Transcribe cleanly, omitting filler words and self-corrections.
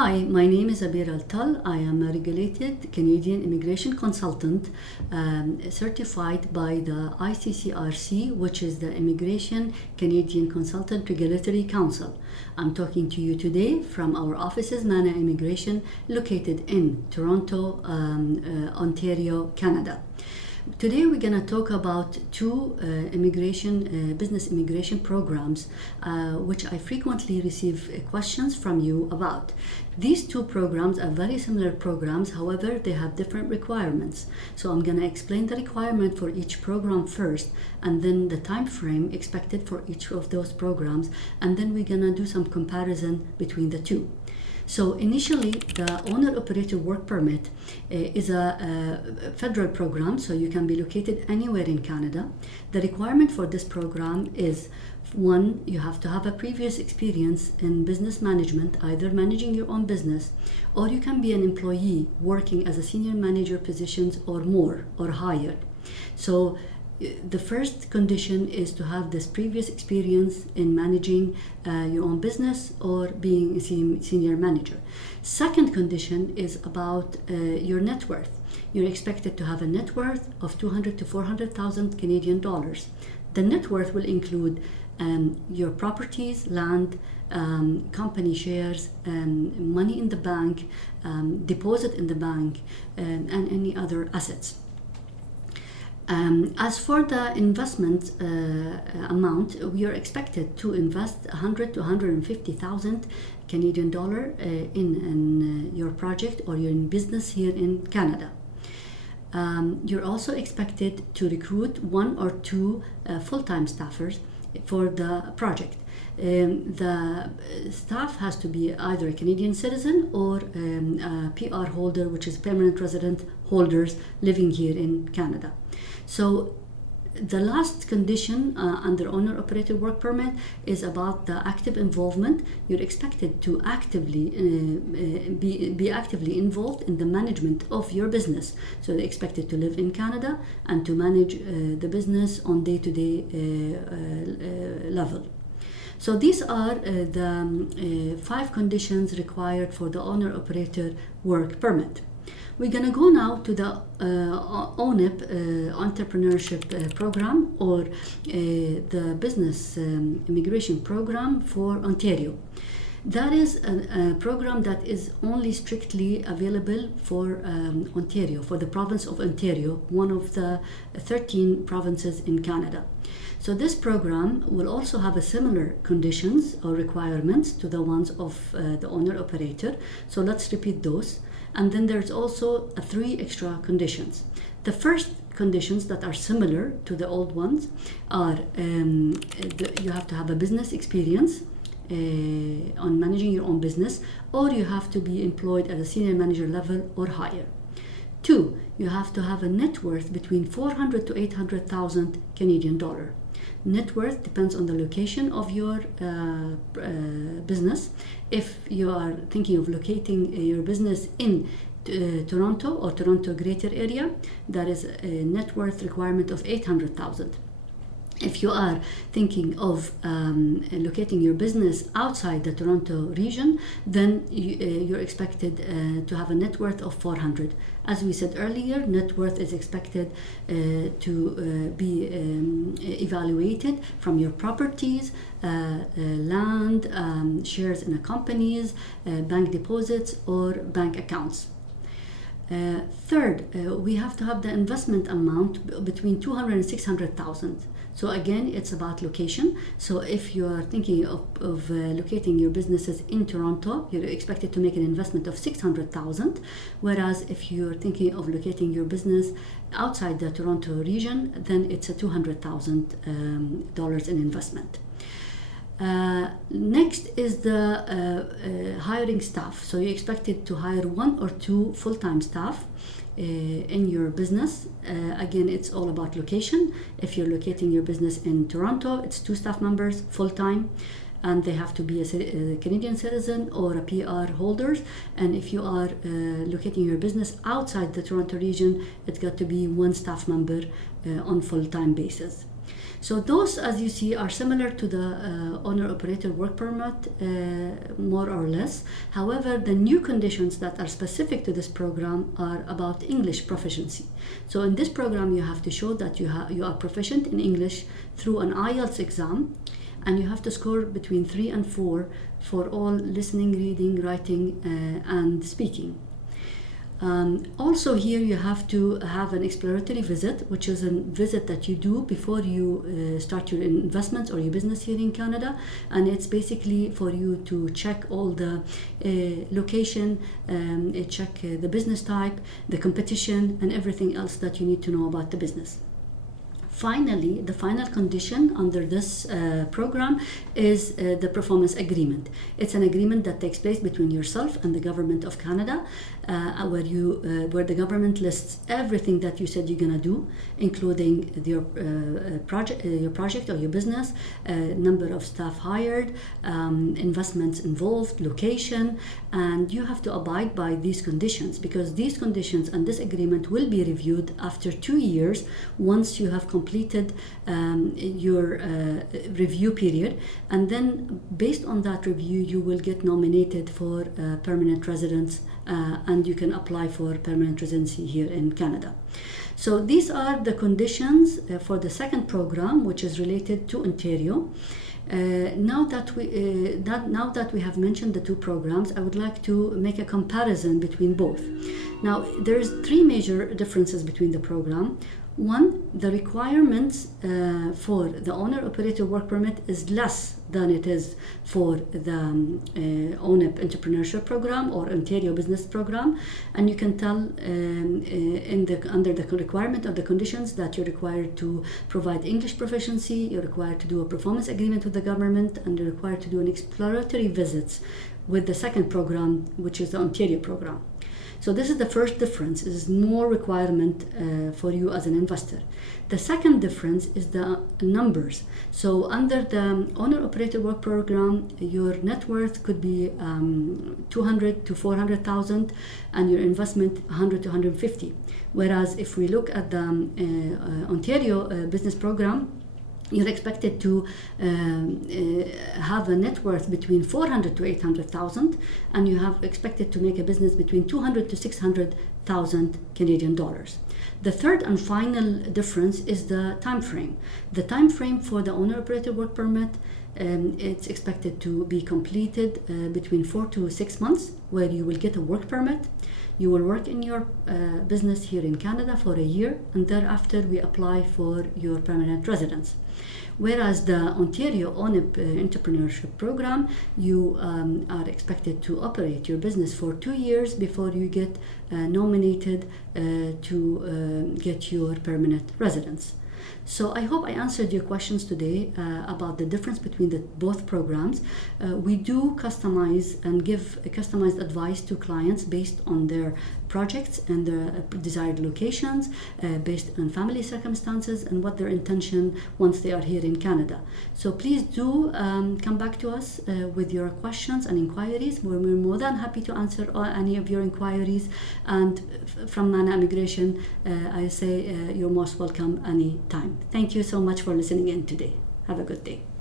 Hi, my name is Abir Altal. I am a regulated Canadian immigration consultant certified by the ICCRC, which is the Immigration Canadian Consultant Regulatory Council. I'm talking to you today from our offices, Mana Immigration, located in Toronto, Ontario, Canada. Today we're going to talk about two business immigration programs which I frequently receive questions from you about. These two programs are very similar programs, however they have different requirements. So I'm going to explain the requirement for each program first, and then the time frame expected for each of those programs, and then we're going to do some comparison between the two. So initially, the owner-operator work permit is a federal program, so you can be located anywhere in Canada. The requirement for this program is, one, you have to have a previous experience in business management, either managing your own business, or you can be an employee working as a senior manager positions or more, or higher. So the first condition is to have this previous experience in managing your own business or being a senior manager. Second condition is about your net worth. You're expected to have a net worth of 200 to 400,000 Canadian dollars. The net worth will include your properties, land, company shares, money in the bank, deposit in the bank, and any other assets. As for the investment amount, we are expected to invest 100 to 150,000 Canadian dollar in your project or your business here in Canada. You're also expected to recruit one or two full-time staffers for the project. The staff has to be either a Canadian citizen or a PR holder, which is permanent resident holders living here in Canada. So the last condition under owner-operator work permit is about the active involvement. You're expected to actively be actively involved in the management of your business. So they're expected to live in Canada and to manage the business on day-to-day level. So these are the 5 conditions required for the owner-operator work permit. We're going to go now to the ONIP entrepreneurship program, or the business immigration program for Ontario. That is a program that is only strictly available for Ontario, for the province of Ontario, one of the 13 provinces in Canada. So this program will also have a similar conditions or requirements to the ones of the owner-operator. So let's repeat those. And then there's also 3 extra conditions. The first conditions that are similar to the old ones are you have to have a business experience on managing your own business, or you have to be employed at a senior manager level or higher. 2, you have to have a net worth between 400 to 800,000 Canadian dollar. Net worth depends on the location of your business. If you are thinking of locating your business in Toronto or Toronto greater area, that is a net worth requirement of 800,000. If you are thinking of locating your business outside the Toronto region, then you're expected to have a net worth of 400. As we said earlier, net worth is expected to be evaluated from your properties, land, shares in companies, bank deposits, or bank accounts. Third, we have to have the investment amount between 200 and 600,000. So again, it's about location. So if you are thinking of locating your businesses in Toronto, you're expected to make an investment of 600,000. Whereas if you're thinking of locating your business outside the Toronto region, then it's a $200,000 in investment. Next is the hiring staff. So you're expected to hire 1 or 2 full-time staff in your business. Again, it's all about location. If you're locating your business in Toronto, it's 2 staff members full-time, and they have to be a Canadian citizen or a PR holders. And if you are locating your business outside the Toronto region, it's got to be 1 staff member on full-time basis. So those, as you see, are similar to the owner-operator work permit, more or less. However, the new conditions that are specific to this program are about English proficiency. So in this program, you have to show that you are proficient in English through an IELTS exam, and you have to score between 3 and 4 for all listening, reading, writing, and speaking. Also here you have to have an exploratory visit, which is a visit that you do before you start your investments or your business here in Canada, and it's basically for you to check all the location, check the business type, the competition, and everything else that you need to know about the business. Finally, the final condition under this program is the performance agreement. It's an agreement that takes place between yourself and the government of Canada, where the government lists everything that you said you're gonna do, including your project or your business, number of staff hired, investments involved, location, and you have to abide by these conditions, because these conditions and this agreement will be reviewed after 2 years once you have completed your review period, and then based on that review you will get nominated for permanent residence, and you can apply for permanent residency here in Canada. So these are the conditions for the second program, which is related to Ontario. Now that we have mentioned the two programs, I would like to make a comparison between both. Now, there's 3 major differences between the program. One, the requirements for the owner-operator work permit is less than it is for the ONEP entrepreneurship program or Ontario business program, and you can tell under the requirement of the conditions that you're required to provide English proficiency, you're required to do a performance agreement with the government, and you're required to do an exploratory visits with the second program, which is the Ontario program. So this is the first difference, is more requirement for you as an investor. The second difference is the numbers. So under the owner-operator work program, your net worth could be 200 to 400,000, and your investment 100 to 150. Whereas if we look at the Ontario business program, you're expected to have a net worth between 400 to 800,000, and you have expected to make a business between 200 to 600,000 Canadian dollars. The third and final difference is the time frame. The time frame for the owner-operator work permit, it's expected to be completed between 4 to 6 months, where you will get a work permit. You will work in your business here in Canada for a year, and thereafter we apply for your permanent residence. Whereas the Ontario ONEP entrepreneurship program, you are expected to operate your business for 2 years before you get nominated to get your permanent residence. So I hope I answered your questions today about the difference between both programs. We do customize and give customized advice to clients based on their projects and their desired locations, based on family circumstances and what their intention once they are here in Canada. So please do come back to us with your questions and inquiries. We're more than happy to answer any of your inquiries. And from Mana Immigration, I say you're most welcome anytime. Thank you so much for listening in today. Have a good day.